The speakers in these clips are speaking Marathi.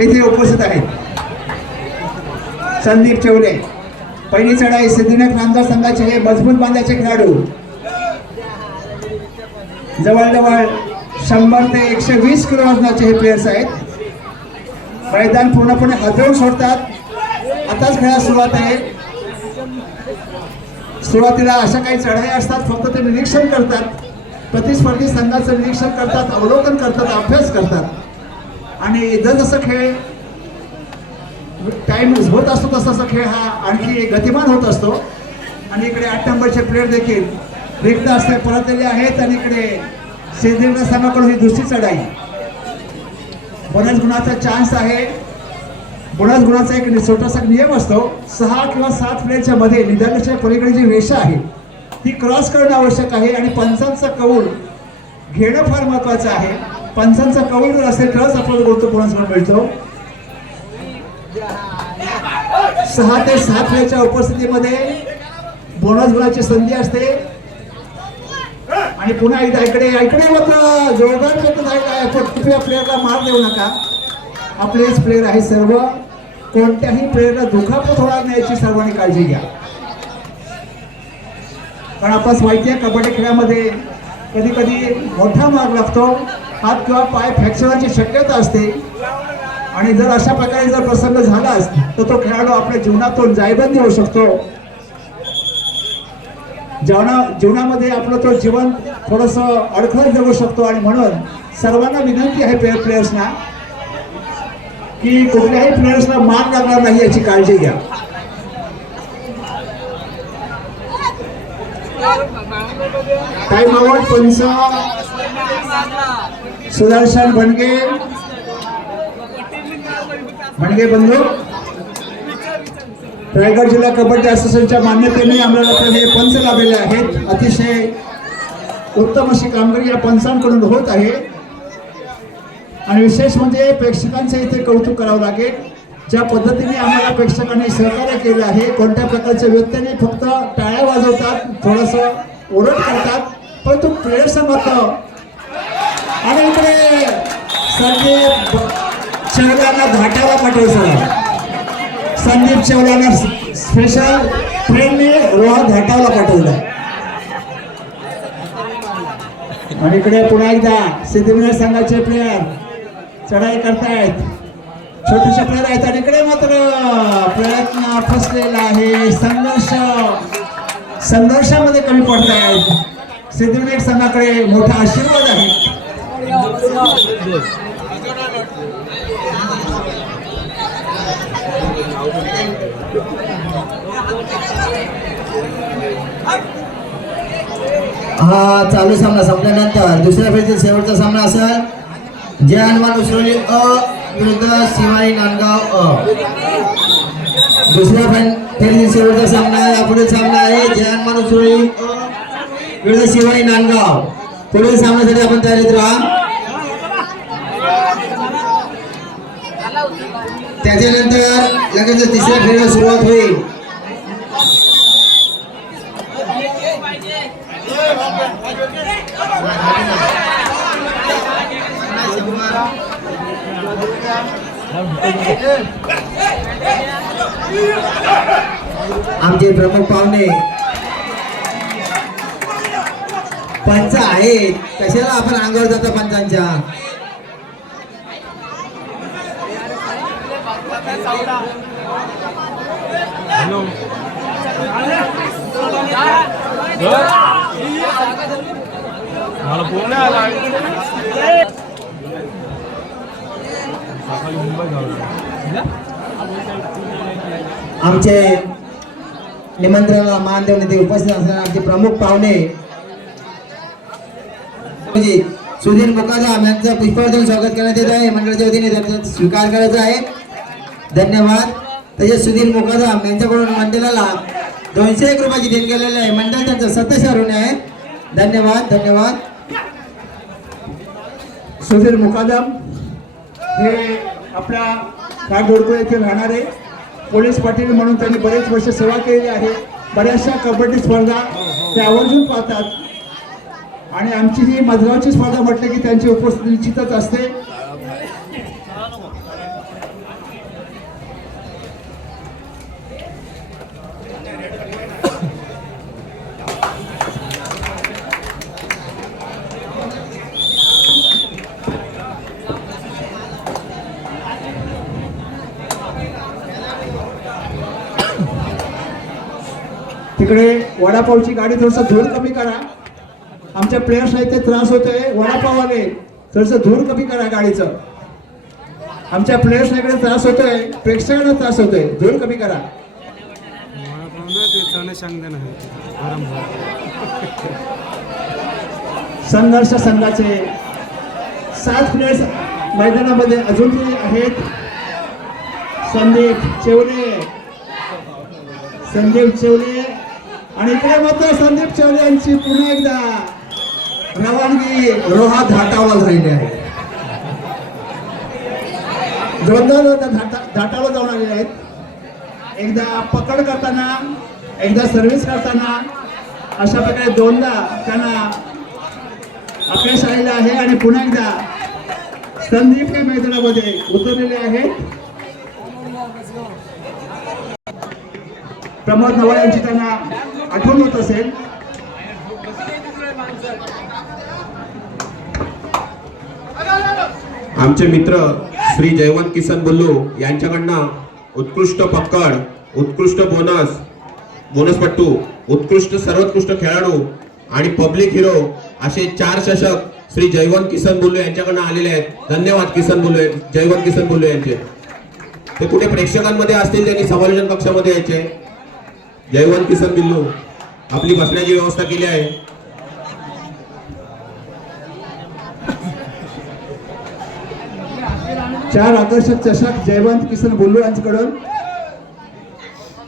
इथे उपस्थित आहेत. संदीप चौले पहिली चढाई सिद्धिनाथ नामदार संघाचे हे मजबूत बांधाचे खेळाडू. जवळजवळ शंभर ते एकशे वीस किलो वजनाचे हे प्लेयर्स आहेत. मैदान पूर्णपणे हजवून सोडतात. आताच खेळात सुरुवात आहे. सुरुवातीला अशा काही चढाई असतात फक्त ते निरीक्षण करतात. प्रतिस्पर्धी संघाचं निरीक्षण करतात अवलोकन करतात अभ्यास करतात. आणि जसं खेळ टाइम होत असतो तसा खेळ हा आणखी गतिमान होत असतो. आणि इकडे आठ नंबरचे प्लेयर देखील रिक्त असते परतलेले आहेत आणि इकडे सिंधुदुर्ग संघाकडून ही दुसरी चढाई. बऱ्याच गुणाचा चान्स आहे. बऱ्याच गुणाचा एक छोटासा नियम असतो. सहा किंवा सात प्लेयरच्या मध्ये निधानाच्या पलीकडे जी रेषा आहे ती क्रॉस करणं आवश्यक आहे आणि पंचांचा कौल घेणं फार महत्वाचं आहे. पंचांचा कौल जर असेल तरच आपल्याला बोलतो बोनस मिळतो. सहा ते सात वेळच्या उपस्थितीमध्ये बोनस गुणाची संधी असते. आणि पुन्हा एकदा इकडे इकडे मात्र. जोरदार शब्द कुठल्या प्लेअरला मार देऊ नका. आपलेच प्लेअर आहे सर्व. कोणत्याही प्लेअरला दुखापत होणार नाही याची सर्वांनी काळजी घ्या. कारण आपण माहिती आहे कबड्डी खेळामध्ये कधी कधी मोठा मार लागतो. हात किंवा पाय फ्रॅक्चरची शक्यता असते. आणि जर अशा प्रकारे जर प्रसंग झालाच तर तो खेळाडू आपल्या जीवनातून जायबंदी होऊ शकतो. जीवना जीवनामध्ये आपलं तो जीवन थोडस अडखळत जगू शकतो. आणि म्हणून सर्वांना विनंती आहे प्लेयर प्लेयर्सना की कुठल्याही प्लेयर्सला मान लागणार नाही याची काळजी घ्या. टाइम आउट पंचा सुदर्शन भणगे भणगे बंधू। रायगड जिल्हा कबड्डी असोसिएशनच्या मान्यतेने आम्हाला हे पंच लाभलेले आहेत. अतिशय उत्तम अशी कामगिरी या पंचांकडून होत आहे. आणि विशेष म्हणजे प्रेक्षकांचं इथे कौतुक करावं लागेल. ज्या पद्धतीने आम्हाला प्रेक्षकांनी सहकार्य केलं आहे कोणत्या प्रकारच्या व्यक्तीने फक्त टाळ्या वाजवतात थोडस ओरड करतात परंतु प्रेयर्स मात्र आणि इकडे संदीप शहरांना घाटाला पाठव सर संदीप चौलांना स्पेशल ट्रेनने रोहा घाटाला पाठवलं. आणि इकडे पुन्हा एकदा सिद्धिविनायक संघाचे प्लेयर चढाई करतायत. छोटेसे प्लेयर आहेत आणि इकडे मात्र प्रयत्न फसलेला आहे संघर्ष. संघर्षामध्ये कमी पडतायत. सिद्धिविनायक संघाकडे मोठा आशीर्वाद आहे. हा चालू सामना संपल्यानंतर. दुसऱ्या फेरीतील शेवटचा सामना असेल. जय हनुमान उसरोली अ विरुद्ध शिवाई नांदगाव अ. दुसऱ्या फेरीतील शेवटचा सामना यापुढील सामना आहे. जय हनुमान उसरोली अ विरुद्ध शिवाई नांदगाव. पुढील सामन्यासाठी आपण तयारीत राहा. त्याच्यानंतर लगेच तिसऱ्या फेरीला सुरुवात होईल. आमचे प्रमुख पाहुणे. पंच आहेत. कशाला आपण अंगावर जातो पंचांच्या? हॅलो मला फोन आला सकाळी मुंबई आमचे निमंत्रणाला मान देऊन इथे उपस्थित असणारे आमचे प्रमुख पाहुणे. सुधीर मुकादम यांचं पुष्पवर स्वागत करण्यात येत आहे. मंडळाच्या वतीने त्यांचा स्वीकार करायचा आहे. धन्यवाद. तसेच सुधीर मुकादम यांच्याकडून मंडळाला दोनशे एक रुपयाची देण गेलेली आहे. मंडळ त्यांचं सत्य ऋण आहे. धन्यवाद धन्यवाद. सुधीर मुकादम हे आपल्या कागदोडको येथे राहणारे पोलीस पाटील म्हणून त्यांनी बरेच वर्ष सेवा केलेली आहे. बऱ्याचशा कबड्डी स्पर्धा ते आवर्जून पाहतात. आणि आमची ही मधगावची स्पर्धा म्हटली की त्यांची उपस्थिती निश्चितच असते. तिकडे वडापावची गाडी थोडस धूर कमी करा. आमच्या प्लेयर्स इथे त्रास होतोय वडापावाने. थोडस धूर कमी करा गाडीचं. आमच्या प्लेयर्स इकडे त्रास होतोय प्रेक्षकांना त्रास होतोय. धूर कमी करा. संघर्ष संघाचे सात प्लेयर्स मैदानामध्ये अजूनही आहेत. संदीप चेवले. संदीप चेवले. आणि इकडे मात्र संदीप चेवले यांची पुन्हा एकदा रवानगी रोहा धाटावला झालेली आहे. दोनदा दोनदा धाटा धाटावला जाऊन आलेले आहेत. एकदा पकड करताना एकदा सर्व्हिस करताना अशा प्रकारे दोनदा त्यांना अपयश आलेलं आहे आणि पुन्हा एकदा संदीप हे मैदानामध्ये उतरलेले आहेत. प्रमोद नवळ यांची त्यांना आठवण होत असेल आमचे मित्र श्री जयवंत किसन बुल्लू यांच्याकडनं उत्कृष्ट पकड उत्कृष्ट बोनस बोनसपट्टू उत्कृष्ट सर्वोत्कृष्ट खेळाडू आणि पब्लिक हिरो असे चार चषक श्री जयवंत किसन बुल्लू यांच्याकडनं आलेले आहेत. धन्यवाद किसन बुल्लू जयवंत किसन बुल्लू यांचे. ते कुठे प्रेक्षकांमध्ये असतील त्यांनी समालोचन कक्षामध्ये यायचे. जयवंत किसन बिल्लू आपली बसण्याची व्यवस्था केली आहे. चार आकर्षक चषक जयवंत किसन बुल्लू यांच्याकडून.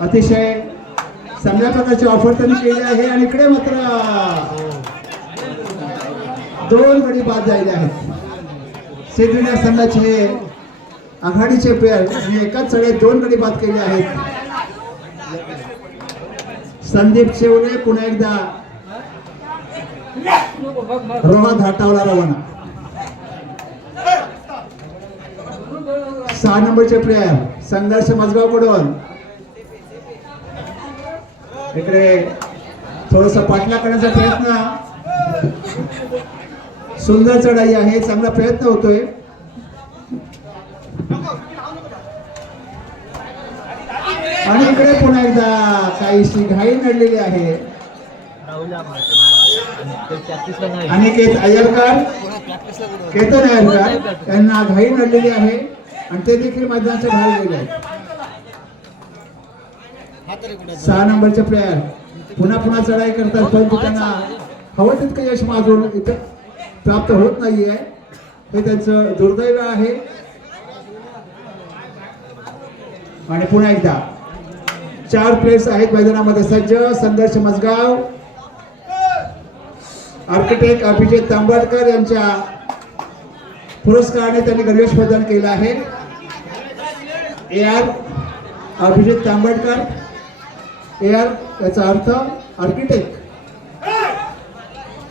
अतिशय चांगल्या प्रकारची ऑफर त्यांनी केली आहे आणि इकडे मात्र दोन गडी बाद झालेले आहेत. सिद्धिविनायक संघाचे आघाडीचे पेअर एकाच चढे दोन गडी बाद केले आहेत. संदीप शेवले पुन्हा एकदा रोहा धाटावला रवाना. सहा नंबरचे प्लेयर संघर्ष मजगावकडून इकडे थोडस पाठला करण्याचा प्रयत्न. सुंदर चढाई आहे चांगला प्रयत्न होतोय. आणि इकडे पुन्हा एकदा काहीशी घाई नडलेली आहे. अनिकेत अय्यरकर केतन अय्यरकर त्यांना घाई नडलेली आहे. आणि ते देखील मैदानाच्या बाहेर गेले आहेत. सहा नंबरचे प्लेयर पुन्हा पुन्हा चढाई करतात परंतु त्यांना हवं तितकं यश माजून इथं प्राप्त होत नाहीये. हे त्यांचं दुर्दैव आहे. आणि पुन्हा एकदा चार प्लेयर्स आहेत मैदानामध्ये. सज्ज संघर्ष मजगाव. आर्किटेक्ट अभिजित तांबडकर यांच्या पुरस्काराने त्यांनी गणवेश प्रदान केला आहे. A R Abhijit Tambadkar. A R याचा अर्थ आर्किटेक्ट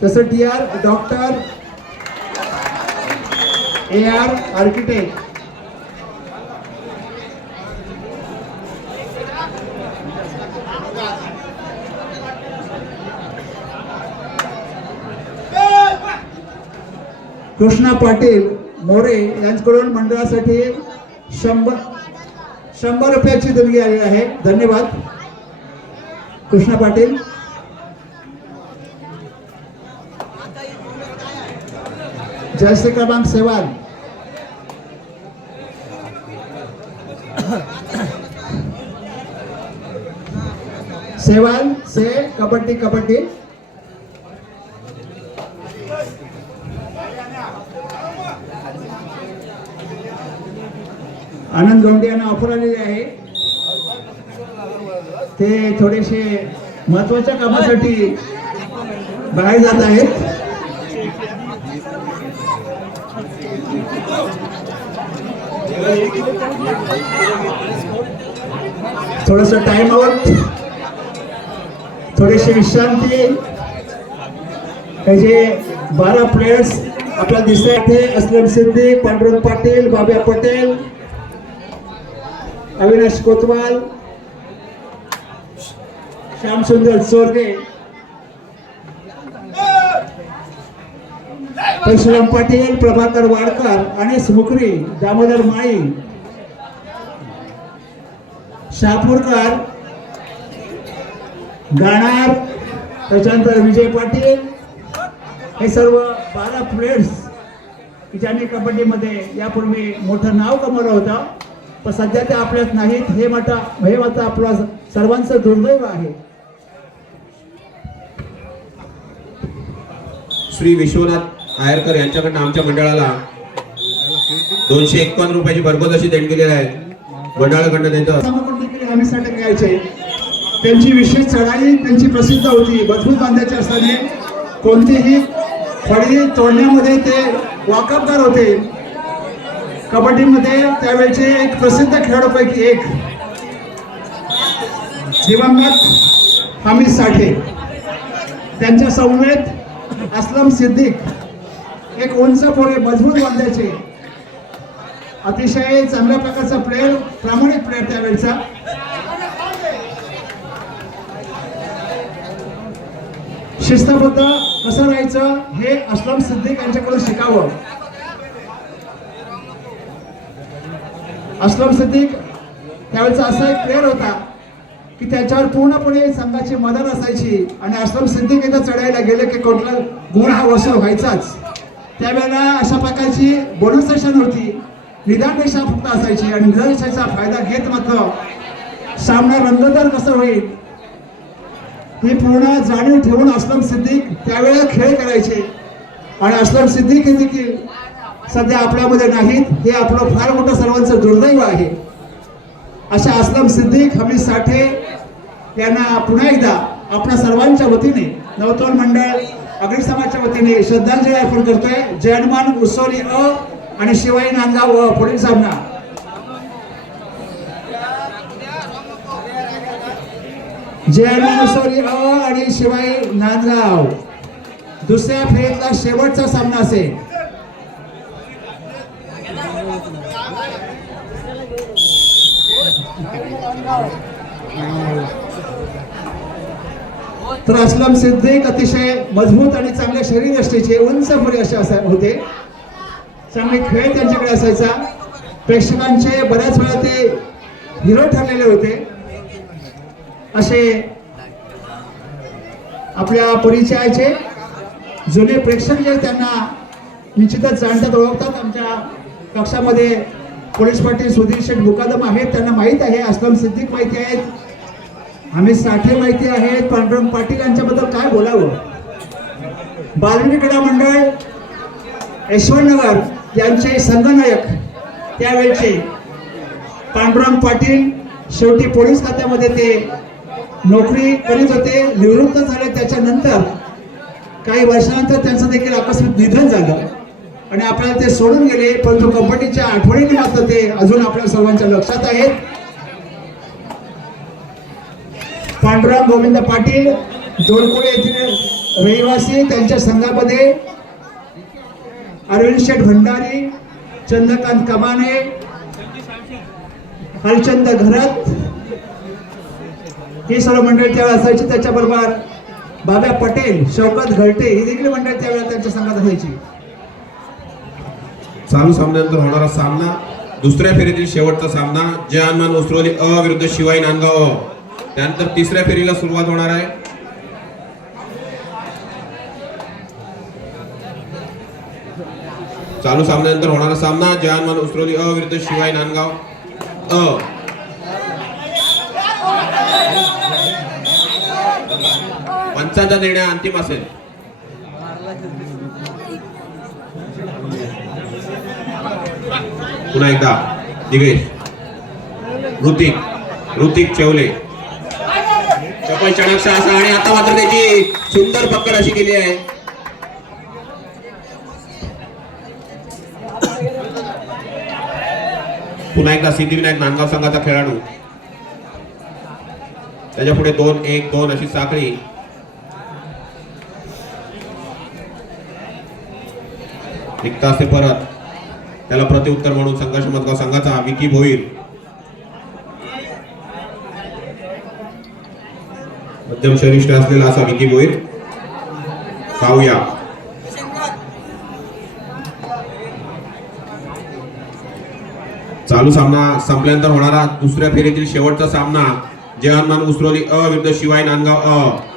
तसं T R doctor A R architect Krishna Patil More यांच्याकडून मंडळासाठी शंभर शंभर रुपयाची देणगी आली आहे. धन्यवाद. कृष्णा पाटील. जयश्री क्रमांक सेवान सेवान से कबड्डी कबड्डी. आनंद गोंडे यांना ऑफर आलेली आहे. ते थोडेसे महत्त्वाच्या कामासाठी बाहेर जात आहेत. थोडस टाइम आउट थोडीशी विश्रांती. त्याचे जे बारा प्लेयर्स आपल्याला दिसते इथे असलम सिद्धी पांडुरंग पाटील बाब्या पटेल अविनाश कोतवाल श्यामसुंदर चोरगे परशुराम पाटील प्रभाकर वाडकर अनिस मुकरी दामोदर माई शहापूरकर गाणार त्याच्यानंतर विजय पाटील हे सर्व बारा प्लेयर्स की ज्यांनी कबड्डीमध्ये यापूर्वी मोठं नाव कमवलं होतं. पण सध्या ते आपल्यात नाहीत. हे मात्र हे मात्र आपला सर्वांचं दुर्दैव आहे. श्री विश्वनाथ आयरकर यांच्याकडनं आमच्या मंडळाला दोनशे एकावन्न रुपयाची भरघोस अशी देणगी दिली आहे. मंडळाकडनं देखील आम्हीसाठी घ्यायचे. त्यांची विशेष चढाई त्यांची प्रसिद्ध होती. मजबूत बांधायचे असल्याने कोणतीही फळी तोडण्यामध्ये ते वाकबदार होते. कबड्डीमध्ये त्यावेळेचे एक प्रसिद्ध खेळाडूपैकी एक दिवंगत हमीद साठे. त्यांच्या समवेत असलम सिद्दीक एक उंच पोरे मजबूत वाद्याचे अतिशय चांगल्या प्रकारचा प्लेअर प्रामाणिक प्लेअर त्यावेळेचा. शिस्तबद्ध कसं राहायचं हे असलम सिद्दीक यांच्याकडून शिकावं. असलम सिद्दीक त्यावेळेचा असा एक प्लेअर होता की त्याच्यावर पूर्णपणे संघाची मदत असायची आणि असलम सिद्दीक इथं चढायला गेले की कोणता गुण हा वसूल व्हायचाच. त्यावेळेला अशा प्रकारची बोनस सेशन होती. निदान रेषा फक्त असायची आणि निदान फायदा घेत मात्र सामना रंगतदार कसं होईल ही पूर्ण जाणीव ठेवून असलम सिद्दीक त्यावेळेला खेळ करायचे. आणि असलम सिद्दीक हे देखील सध्या आपल्यामध्ये नाहीत. हे आपलं फार मोठं सर्वांचं दुर्दैव आहे. अशा असलम सिद्दीक हमीद साठे यांना पुन्हा एकदा आपल्या सर्वांच्या वतीने नवतोल मंडळ अग्नि समाजच्या वतीने श्रद्धांजली अर्पण करतोय. जयनमान उसोली अ आणि शिवाई नांदगाव अ पुढील सामना. जयनमान उसोली अ आणि शिवाई नांदगाव. दुसऱ्या फेरीतला शेवटचा सामना असेल. तर असलम सिद्दीक अतिशय मजबूत आणि चांगल्या शरीर असण्याचे उंच पुढे असे असा होते. चांगले खेळ त्यांच्याकडे असायचा. प्रेक्षकांचे बऱ्याच वेळा ते हिरो ठरलेले होते. असे आपल्या परिचयाचे जुने प्रेक्षक जे त्यांना निश्चितच जाणतात ओळखतात. आमच्या कक्षामध्ये पोलीस पाटील सुधीर शेठ मुकादम आहेत. त्यांना माहीत आहे. असलम सिद्दीक माहिती आहेत. आम्ही साठे माहिती आहेत पांडुरंग पाटील यांच्याबद्दल काय बोलावं? बालमी क्रीडा मंडळ यशवंतनगर यांचे संघनायक त्यावेळचे पांडुरंग पाटील शेवटी पोलीस खात्यामध्ये ते नोकरी करीत होते निवृत्त झाले. त्याच्यानंतर काही वर्षानंतर त्यांचं देखील आकस्मिक निधन झालं. आणि आपल्याला ते सोडून गेले परंतु कंपनीच्या आठवणीने मात्र ते अजून आपल्या सर्वांच्या लक्षात आहेत. पांडुरंग गोविंद पाटील दोडकोळे येथील रहिवासी त्यांच्या संघामध्ये अरविंद शेठ भंडारी चंद्रकांत कमाने हरिचंद घरत ही सर्व मंडळी त्यावेळेला असायची. त्याच्याबरोबर बाबा पटेल शौकत घरटे ही देखील मंडळी त्यावेळेला त्यांच्या संघात असायची. चालू सामन्यानंतर होणारा सामना दुसऱ्या फेरीतील शेवटचा सामना जय हनुमान उसरोली अ विरुद्ध शिवाई नांदगाव. त्यानंतर तिसऱ्या फेरीला सुरुवात होणार आहे. चालू सामन्यानंतर होणारा सामना जयानमान हनुमान उसरोली अ विरुद्ध शिवाय नांदगाव अ. पंचांचा निर्णय अंतिम असेल. पुन्हा एकदा दिवेश ऋतिक ऋतिक चेवले. चपल चणाक्षा असा आणि आता मात्र त्याची सुंदर पकड अशी केली आहे. पुन्हा एकदा सिद्धिविनायक नांदगाव संघाचा खेळाडू. त्याच्या पुढे दोन एक दोन अशी साखळी. रिक्त असते परत. त्याला प्रतिउत्तर म्हणून संघर्ष मतगाव संघाचा विकी भोईर. मध्यम शरिष्ठ असलेला असा विकी मोहित. पाहूया. चालू सामना संपल्यानंतर होणारा दुसऱ्या फेरीतील शेवटचा सामना. जयहनुमान उसरोली अ विरुद्ध शिवाय नांदगाव अ.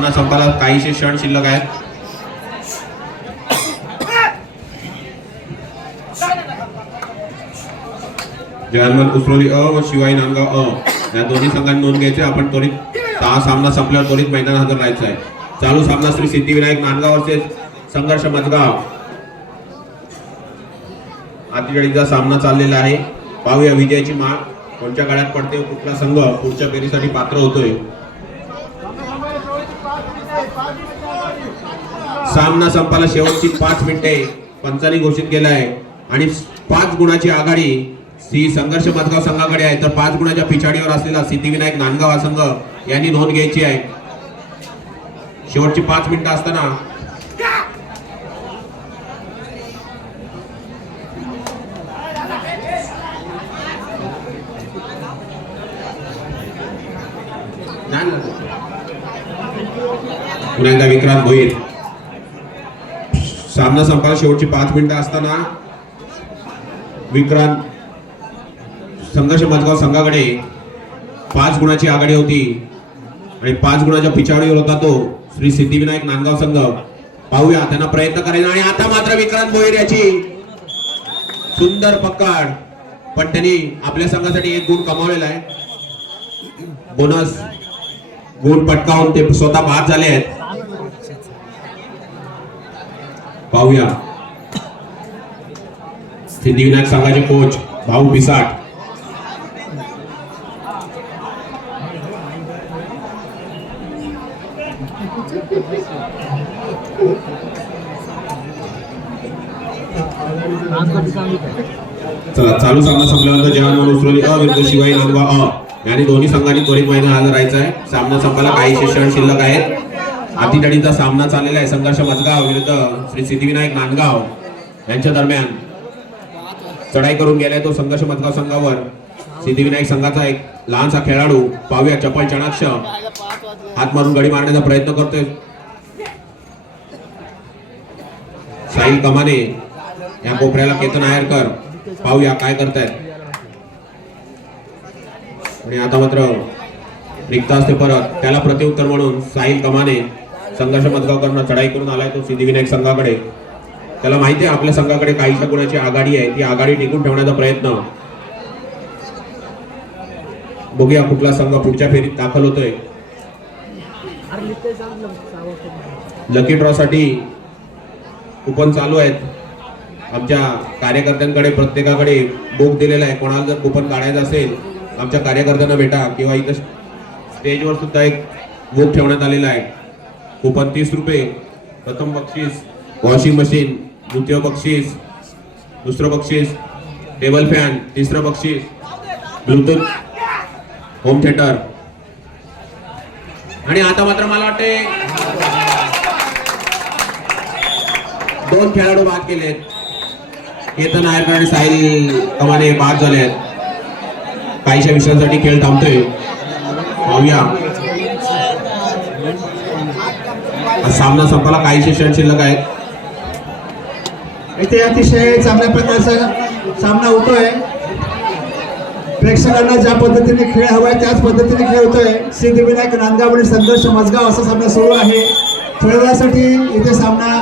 सामना संपायला काहीसे क्षण शिल्लक आहेत. जयरमल उसरोली अ व शिवाई नांदगाव अ. या दोन्ही संघांनी नोंद घ्यायची. आपण त्वरित सहा सामना संपल्यावर त्वरित मैदान हजर राहायचं आहे. चालू सामना श्री सिद्धिविनायक नांदगाव वर्सेस संघर्ष मजगाव. अतिजडीचा सामना चाललेला आहे. पाहूया विजयाची माग कोणत्या काळात पडते कुठला संघ पुढच्या फेरीसाठी पात्र होतोय. सामना संपाला शेवटची पाच मिनिटे पंचाने घोषित केलं आहे आणि पाच गुणाची आघाडी ही संघर्ष मधगाव संघाकडे आहे. तर पाच गुणाच्या पिछाडीवर असलेला सिद्धिविनायक नांदगाव हा संघ यांनी नोंद घ्यायची आहे. शेवटची पाच मिनिटं असताना नाही पुन्हा एकदा विक्रांत भोईर. सामना संपायला शेवटची पाच मिनिटं असताना विक्रांत संघर्ष मजगाव संघाकडे पाच गुणाची आघाडी होती आणि पाच गुणाच्या पिछाडीवर होता तो श्री सिद्धिविनायक नांदगाव संघ. पाहूया त्यांना प्रयत्न करायचा आणि आता मात्र विक्रांत भोईर याची सुंदर पकड. पण त्यांनी आपल्या संघासाठी एक गुण कमावलेला आहे. बोनस गुण पटकावून ते स्वतः बाद झाले आहेत. पाहूया. सिद्धिविनायक संघाचे कोच भाऊ पिसाट चला चालू सामना संपल्यानंतर जेव्हा म्हणून उचलली अ विरुद्ध शिवाई नांदवा अ यांनी दोन्ही संघांनी त्वरित महिना हजर राहायचं आहे. सामना संपायला काही शिक्षण शिल्लक आहेत. अतिटडीचा सामना चाललेला आहे. संघर्ष मजगाव विरुद्ध श्री सिद्धिविनायक नांदगाव यांच्या दरम्यान चढाई करून गेलाय तो संघर्ष मजगाव संघावर. सिद्धिविनायक संघाचा एक लहानसा खेळाडू पाहूया चपल चणाक्ष. हात मारून गडी मारण्याचा प्रयत्न करतोय. साहिल कमाने या कोपऱ्याला केतन आयरकर. पाहूया काय करतायत. आणि आता मात्र रिक्त असते परत. त्याला प्रत्युत्तर म्हणून साहिल कमाने संघर्ष मजगावकरनं चढाई करून आलाय तो सिद्धिविनायक संघाकडे. त्याला माहिती आहे आपल्या संघाकडे काहीशा गुणाची आघाडी आहे ती आघाडी टिकून ठेवण्याचा प्रयत्न. बघूया कुठला संघ पुढच्या फेरीत दाखल होतोय. लकी ड्रॉ साठी कुपन चालू आहेत. आमच्या कार्यकर्त्यांकडे प्रत्येकाकडे बुक दिलेला आहे. कोणाला जर कुपन काढायचं असेल आमच्या कार्यकर्त्यांना भेटा. किंवा इथं स्टेजवर सुद्धा एक बुक ठेवण्यात आलेला आहे. कुपन तीस रुपये प्रथम बक्षीस वॉशिंग मशीन द्वितीय बक्षीस दुसरं बक्षीस टेबल फॅन तिसरं बक्षीस ब्लूटूथ होम थिएटर आणि आता मात्र मला वाटते दोन खेळाडू बाद केलेत. केतन नायरकर आणि साहिल कमाने बाद झाले आहेत काहीशा विषयांसाठी खेळ थांबतोय. पाहूया हा सामना संपायला काहीशे क्षण शिल्लक आहेत. इथे अतिशय चांगल्या प्रकारचा सामना होतोय. प्रेक्षकांना ज्या पद्धतीने खेळ हवाय त्याच पद्धतीने खेळ होतोय. सिद्धिविनायक नांदगाव आणि संघर्ष मजगाव असा सामना सुरू आहे. थोड्या वेळासाठी इथे सामना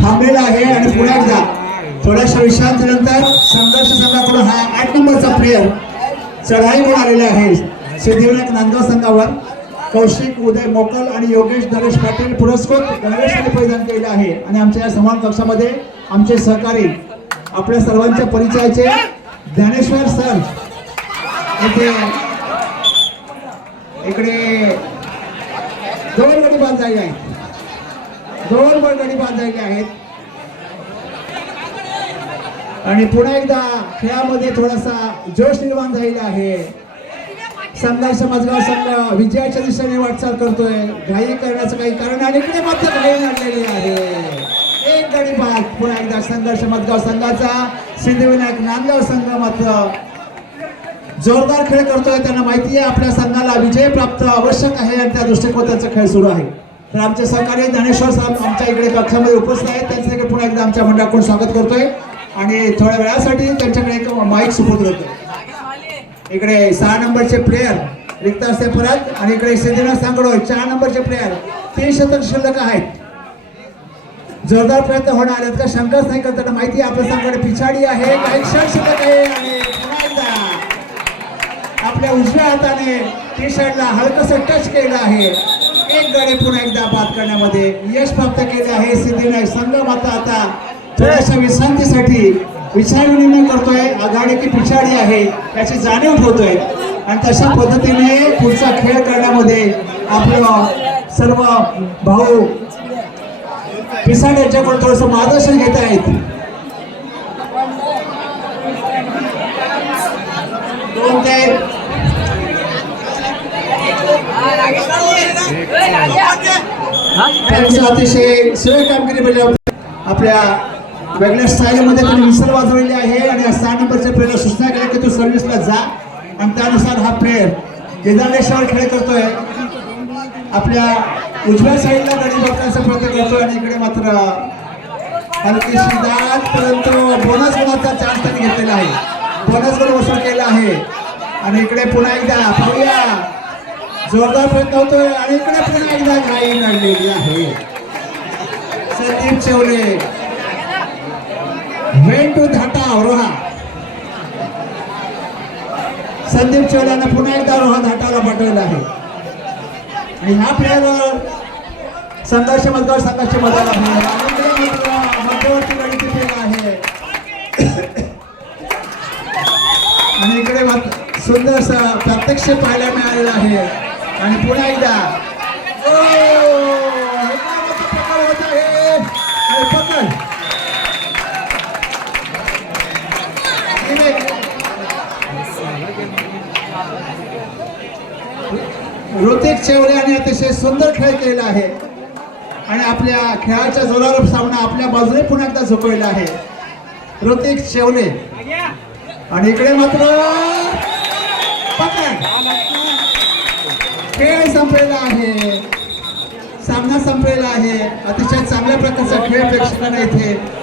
थांबलेला आहे आणि पुन्हा एकदा थोड्याशा विश्रांतीनंतर संघर्ष संघाकडून हा आठ नंबरचा प्लेअर चढाई म्हणून आलेला आहे सिद्धिविनायक नांदगाव संघावर. कौशिक उदय मोकल आणि योगेश नरेश पाटील पुरस्कृत गणवेशाने परिधान केलेलं आहे. आणि आमच्या या समान कक्षामध्ये आमचे सहकारी आपल्या सर्वांच्या परिचयाचे ज्ञानेश्वर सर इथे इकडे दोन गडी बाद झाले आहेत. दोन गडी बाद झाले आहेत. आणि पुन्हा एकदा खेळामध्ये थोडासा जोश निर्माण झालेला आहे. संघर्ष मजगाव संघ विजयाच्या दिशेने वाटचाल करतोय. घाई करण्याचं काही कारण आणि इकडे मात्र घाई आणलेली आहे. एक गडी बाद पुन्हा एकदा संघर्ष मजगाव संघाचा सिद्धिविनायक नांदगाव संघ मात्र जोरदार खेळ करतोय. त्यांना माहिती आहे आपल्या संघाला विजय प्राप्त आवश्यक आहे आणि त्या दृष्टिकोनाचा खेळ सुरू आहे. तर आमचे सहकारी ज्ञानेश्वर साहेब आमच्या इकडे कक्षामध्ये उपस्थित आहेत. त्यांच्याकडे पुन्हा एकदा आमच्या मंडळाकडून स्वागत करतोय. आणि थोड्या वेळासाठी त्यांच्याकडे एक माईक सुपूर्द करतोय. इकडे सहा नंबरचे प्लेयर रिक्त असते परत आणि इकडे सिद्धीनाथ सांगडो चार नंबरचे प्लेयर तीन शतक शिल्लक आहेत. जोरदार प्रयत्न होणार आहेत का? शंकाच नाही करत माहिती आपल्या संघाकडे पिछाडी आहे. काही क्षण शिल्लक आहे आणि पुन्हा एकदा आपल्या उजव्या हाताने टी शर्टला हलकस टच केलं आहे. एक गडे पुन्हा एकदा बाद करण्यामध्ये यश प्राप्त केले आहे सिद्धीनाथ संघ माता आता थोड्याशा विश्रांतीसाठी विचारविनिमय करतोय आघाडी की पिछाडी आहे याची जाणीव ठेवतोय. आणि तशा पद्धतीने पुढचा खेळ करण्यामध्ये आपलं सर्व भाऊ पिसाड यांच्याकडून थोडस मार्गदर्शन घेत आहेत. दोन ते त्यांचं अतिशय सेवे कामगिरी आपल्या वेगळ्या स्टाईलमध्ये त्याने विसर वाजवलेली आहे आणि या सहा नंबरच्या प्लेअरला सूचना केल्या की तू सर्व्हिसला जा. आणि त्यानुसार हा प्लेअर केदारनेश्वर खेळ करतोय. आपल्या उजव्या साईडला गडी बघण्याचा प्रयत्न करतोय आणि इकडे मात्र हलकीशी दाट परंतु बोनस गुणाचा चान्स त्यांनी घेतलेला आहे. बोनस गुण वसूल केला आहे. आणि इकडे पुन्हा एकदा पाहूया. जोरदार प्रयत्न होतोय आणि इकडे पुन्हा एकदा घाई नडलेली आहे. संदीप चेवले वेन टू धाटा रोहा संदीप चेवल्यानं पुन्हा एकदा रोहा धाटाला पाठवलं आहे. आणि ह्या प्लेअरवर संघर्ष मतदार संघर्ष मधाला मध्यवर्ती गडी तिथेला आहे आणि इकडे सुंदर असं प्रत्यक्ष पाहायला मिळालेलं आहे. आणि पुन्हा एकदा ऋतिक चेवले यांनी अतिशय सुंदर खेळ केलेला आहे. आणि आपल्या खेळाच्या जोरावर सामना आपल्या बाजूने पुन्हा एकदा झोपवलेला आहे. ऋतिक शेवले आणि इकडे मात्र खेळ संपलेला आहे. सामना संपलेला आहे. अतिशय चांगल्या प्रकारचा खेळ प्रेक्षकांना इथे